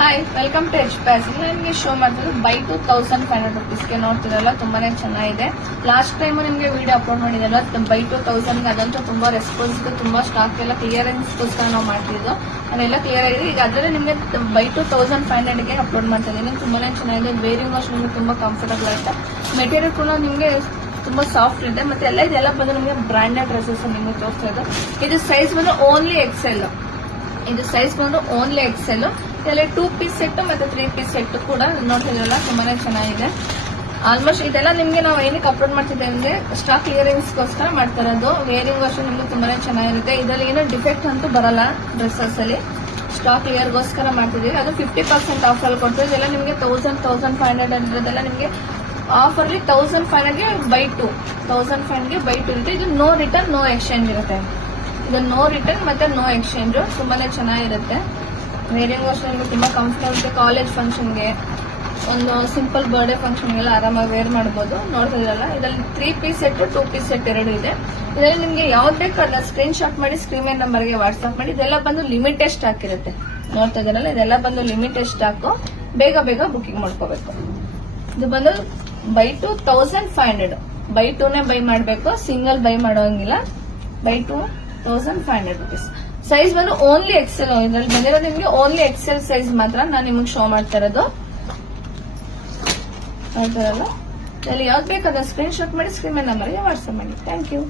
Hi, welcome to H ಪ್ಯಾಸ್. ನಿಮಗೆ show ಮಾಡ್ತಿದ್ದು by 2500 ರುಪೀಸ್ಗೆ ನೋಡ್ತಿರಲ್ಲ, ತುಂಬಾನೇ ಚೆನ್ನಾಗಿದೆ. ಲಾಸ್ಟ್ ಟೈಮ್ ನಿಮಗೆ ವಿಡಿಯೋ ಅಪ್ಲೋಡ್ ಮಾಡಿದಲ್ಲ ಬೈ 2000 ಅದಂತೂ ತುಂಬಾ ರೆಸ್ಪಾನ್ಸ್ ಇದೆ. ತುಂಬಾ ಸ್ಟಾಕ್ ಎಲ್ಲ ಕ್ಲಿಯರೆನ್ಸ್ಗೋಸ್ಕರ ನಾವು ಮಾಡ್ತಿದ್ದು, ಅದೆಲ್ಲ ಕ್ಲಿಯರ್ ಆಗಿದೆ. ಈಗ ಅದರಲ್ಲಿ ನಿಮಗೆ ಬೈ 2500ಗೆ ಅಪ್ಲೋಡ್ ಮಾಡ್ತಾ ಇದ್ದೀನಿ. ತುಂಬಾನೇ ಚೆನ್ನಾಗಿದೆ. ವೇರಿಂಗ್ ವಾಶ್ ನಿಮಗೆ ತುಂಬಾ ಕಂಫರ್ಟಬಲ್ ಆಗುತ್ತೆ. ಮೆಟೀರಿಯಲ್ ಕೂಡ ನಿಮಗೆ ತುಂಬಾ ಸಾಫ್ಟ್ ಇದೆ. ಮತ್ತೆ ಇದೆಲ್ಲ ಬಂದು ನಿಮಗೆ ಬ್ರಾಂಡೆಡ್ ಡ್ರೆಸ್ಸಸ್ ನಿಮಗೆ ತೋರಿಸ್ತಾ ಇದೆ. ಇದು ಸೈಜ್ ಬಂದು ಓನ್ಲಿ ಎಕ್ಸೆಲ್. ಇದು ಸೈಜ್ ಬಂದು ಓನ್ಲಿ ಎಕ್ಸೆಲ್. ಇದರಲ್ಲಿ 2 ಪೀಸ್ ಸೆಟ್ ಮತ್ತೆ 3 ಪೀಸ್ ಸೆಟ್ ಕೂಡ ನೋಡ್ತಿದ್ರಲ್ಲ, ತುಂಬಾನೇ ಚೆನ್ನಾಗಿದೆ. ಆಲ್ಮೋಸ್ಟ್ ಇದೆಲ್ಲ ನಿಮ್ಗೆ ನಾವು ಏನಕ್ಕೆ ಅಪ್ಲೋಡ್ ಮಾಡ್ತಿದ್ದೇವೆ ಅಂದ್ರೆ ಸ್ಟಾಕ್ ಕ್ಲಿಯರೆನ್ಸ್ಗೋಸ್ಕರ ಮಾಡ್ತಾ ಇರೋದು. ವೇರಿಂಗ್ ವಾಶ್ ನಿಮ್ಗೆ ತುಂಬಾನೇ ಚೆನ್ನಾಗಿರುತ್ತೆ. ಇದರಲ್ಲಿ ಏನೋ ಡಿಫೆಕ್ಟ್ ಅಂತೂ ಬರಲ್ಲ. ಡ್ರೆಸ್ಸಸ್ ಅಲ್ಲಿ ಸ್ಟಾಕ್ ಕ್ಲಿಯರ್ಗೋಸ್ಕರ ಮಾಡ್ತಿದ್ದೀವಿ. ಅದು 50% ಆಫರ್ ಅಲ್ಲಿ ಕೊಡ್ತೀವಿ. ಇದೆಲ್ಲ ನಿಮ್ಗೆ 1500 ಇರೋದೆಲ್ಲ ನಿಮ್ಗೆ ಆಫರ್ ಅಲ್ಲಿ 1500ಗೆ ಬೈ 2 1500ಗೆ ಬೈ 2 ಇರುತ್ತೆ. ಇದು ನೋ ರಿಟರ್ನ್ ನೋ ಎಕ್ಸ್ಚೇಂಜ್ ಇರುತ್ತೆ. ಇದು ನೋ ರಿಟರ್ನ್ ಮತ್ತೆ ನೋ ಎಕ್ಸ್ಚೇಂಜ್. ತುಂಬಾನೇ ಚೆನ್ನಾಗಿರುತ್ತೆ. ವೇರಿಂಗ್ ವಾಶ್ ನಿಮಗೆ ತುಂಬಾ ಕಂಫರ್ಟಬಲ್ ಇರುತ್ತೆ. ಕಾಲೇಜ್ ಫಂಕ್ಷನ್ಗೆ, ಒಂದು ಸಿಂಪಲ್ ಬರ್ಡೇ ಫಂಕ್ಷನ್ಗೆಲ್ಲ ಆರಾಮಾಗಿ ವೇರ್ ಮಾಡಬಹುದು. ನೋಡ್ತಿದ್ರಲ್ಲ, ಇದರಲ್ಲಿ 3 ಪೀಸ್ ಸೆಟ್ 2 ಪೀಸ್ ಸೆಟ್ ಎರಡು ಇದೆ. ಇದರಲ್ಲಿ ನಿಮ್ಗೆ ಯಾವ್ದು ಬೇಕು ಅದನ್ನ ಸ್ಕ್ರೀನ್ ಶಾಟ್ ಮಾಡಿ ಸ್ಕ್ರೀನ್ ನಂಬರ್ಗೆ ವಾಟ್ಸ್ಆಪ್ ಮಾಡಿ. ಇದೆಲ್ಲ ಬಂದು ಲಿಮಿಟೆಡ್ ಸ್ಟಾಕ್ ಇರುತ್ತೆ. ನೋಡ್ತಾ ಇದ್ರಲ್ಲ, ಇದೆಲ್ಲ ಬಂದು ಲಿಮಿಟೆಡ್ ಸ್ಟಾಕ್. ಬೇಗ ಬೇಗ ಬುಕಿಂಗ್ ಮಾಡ್ಕೋಬೇಕು. ಇದು ಬಂದು ಬೈ 2500. ಬೈ 2ನೇ ಬೈ ಮಾಡಬೇಕು, ಸಿಂಗಲ್ ಬೈ ಮಾಡೋಂಗಿಲ್ಲ. By 2500 rupees. ಸೈಜ್ ಬಂದು ಓನ್ಲಿ ಎಕ್ಸೆಲ್. ಇದ್ರಲ್ಲಿ ಬಂದಿರೋದು ನಿಮ್ಗೆ ಓನ್ಲಿ ಎಕ್ಸೆಲ್ ಸೈಜ್ ಮಾತ್ರ ನಾನು ನಿಮಗೆ ಶೋ ಮಾಡ್ತಾ ಇರೋದು. ಇದರಲ್ಲಿ ಯಾವ್ದು ಬೇಕಾದ್ರೆ ಸ್ಕ್ರೀನ್ ಶಾಟ್ ಮಾಡಿ ಸ್ಕ್ರೀನ್ ನಂಬರ್ಗೆ ವಾಟ್ಸ್ಆಪ್ ಮಾಡಿ. Thank you.